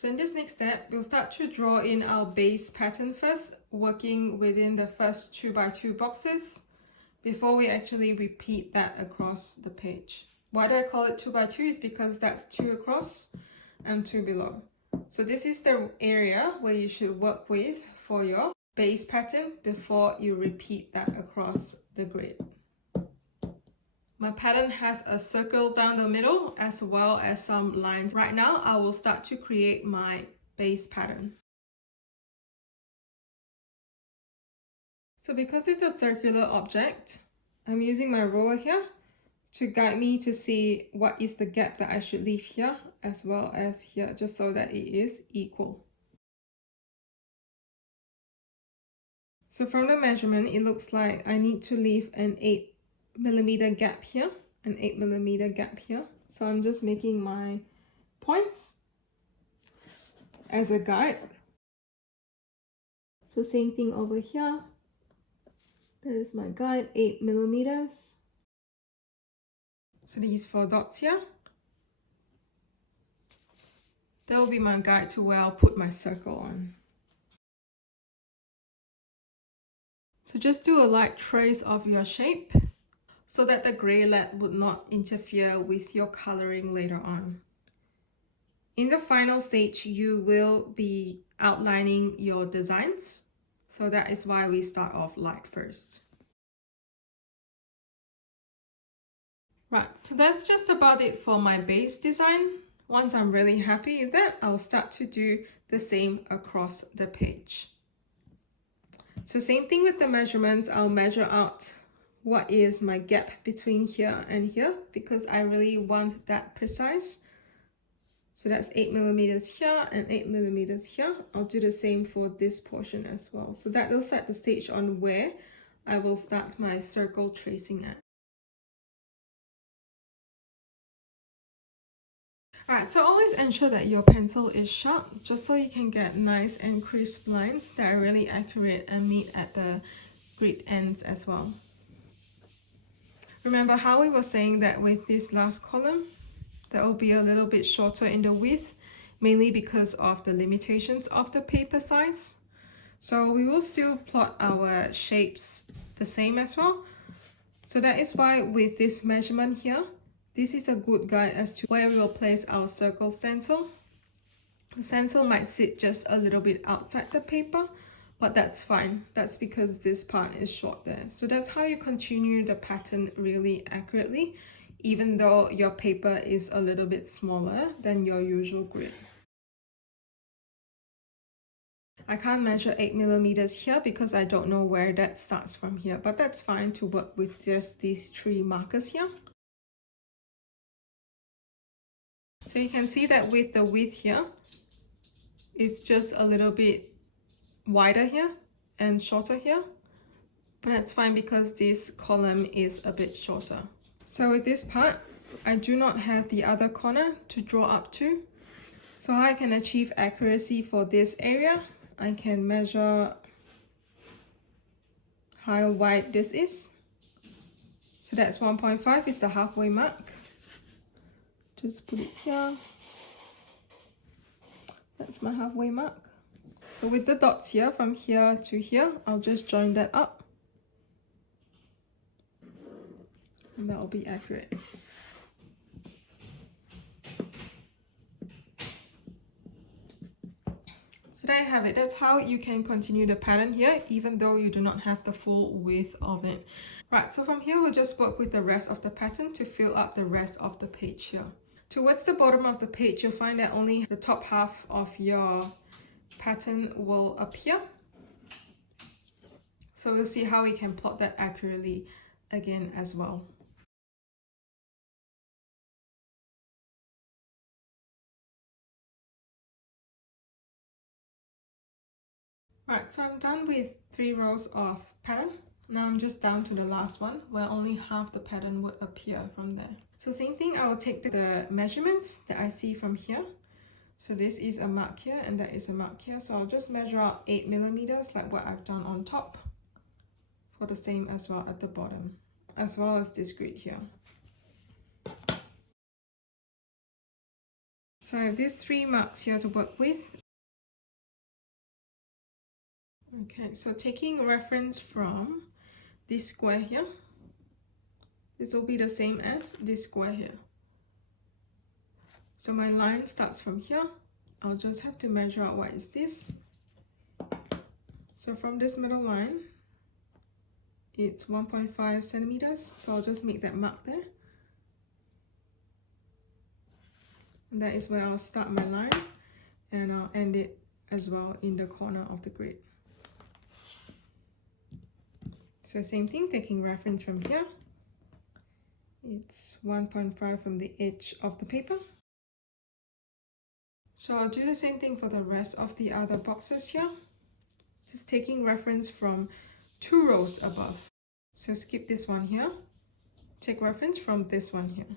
So in this next step, we'll start to draw in our base pattern first, working within the first 2x2 boxes before we actually repeat that across the page. Why do I call it 2x2 is because that's 2 across and 2 below. So this is the area where you should work with for your base pattern before you repeat that across the grid. My pattern has a circle down the middle as well as some lines. Right now, I will start to create my base pattern. So because it's a circular object, I'm using my ruler here to guide me to see what is the gap that I should leave here as well as here, just so that it is equal. So from the measurement, it looks like I need to leave an 8mm gap here, an 8mm gap here. So I'm just making my points as a guide. So same thing over here. That is my guide, 8mm. So these 4 dots here. That will be my guide to where I'll put my circle on. So just do a light trace of your shape so that the grey lead would not interfere with your coloring later on. In the final stage, you will be outlining your designs. So that is why we start off light first. Right, so that's just about it for my base design. Once I'm really happy with that, I'll start to do the same across the page. So same thing with the measurements, I'll measure out what is my gap between here and here because I really want that precise. So that's 8mm here and 8mm here. I'll do the same for this portion as well. So that will set the stage on where I will start my circle tracing at. Alright, so always ensure that your pencil is sharp just so you can get nice and crisp lines that are really accurate and meet at the grid ends as well. Remember how we were saying that with this last column, that will be a little bit shorter in the width, mainly because of the limitations of the paper size. So we will still plot our shapes the same as well. So that is why with this measurement here, this is a good guide as to where we will place our circle stencil. The stencil might sit just a little bit outside the paper, but that's fine. That's because this part is short there. So that's how you continue the pattern really accurately, even though your paper is a little bit smaller than your usual grid. I can't measure 8mm here because I don't know where that starts from here, but that's fine to work with just these 3 markers here. So you can see that with the width here, it's just a little bit wider here and shorter here, but that's fine because this column is a bit shorter. So with this part, I do not have the other corner to draw up to. So how I can achieve accuracy for this area, I can measure how wide this is. So that's 1.5 is the halfway mark. Just put it here. That's my halfway mark. So with the dots here, from here to here, I'll just join that up. And that will be accurate. So there you have it. That's how you can continue the pattern here, even though you do not have the full width of it. Right, so from here, we'll just work with the rest of the pattern to fill up the rest of the page here. Towards the bottom of the page, you'll find that only the top half of your pattern will appear. So we'll see how we can plot that accurately again as well. Right, so I'm done with 3 rows of pattern. Now I'm just down to the last one where only half the pattern would appear from there. So same thing, I will take the measurements that I see from here. So this is a mark here and that is a mark here. So I'll just measure out 8mm like what I've done on top for the same as well at the bottom, as well as this grid here. So I have these 3 marks here to work with. Okay, so taking reference from this square here, this will be the same as this square here. So my line starts from here. I'll just have to measure out what is this. So from this middle line, it's 1.5 centimeters. So I'll just make that mark there. And that is where I'll start my line, and I'll end it as well in the corner of the grid. So same thing, taking reference from here. It's 1.5 from the edge of the paper. So I'll do the same thing for the rest of the other boxes here. Just taking reference from 2 rows above. So skip this one here. Take reference from this one here.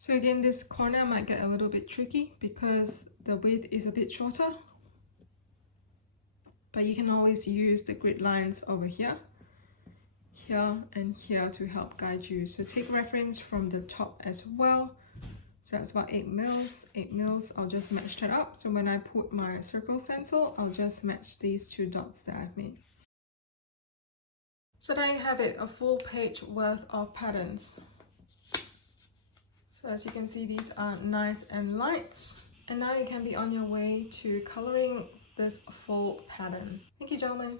So again, this corner might get a little bit tricky because the width is a bit shorter. But you can always use the grid lines over here, here and here to help guide you. So take reference from the top as well. So that's about 8 mils. 8 mils, I'll just match that up. So when I put my circle stencil, I'll just match these 2 dots that I've made. So there you have it, a full page worth of patterns. So as you can see, these are nice and light. And now you can be on your way to coloring this full pattern. Thank you, gentlemen.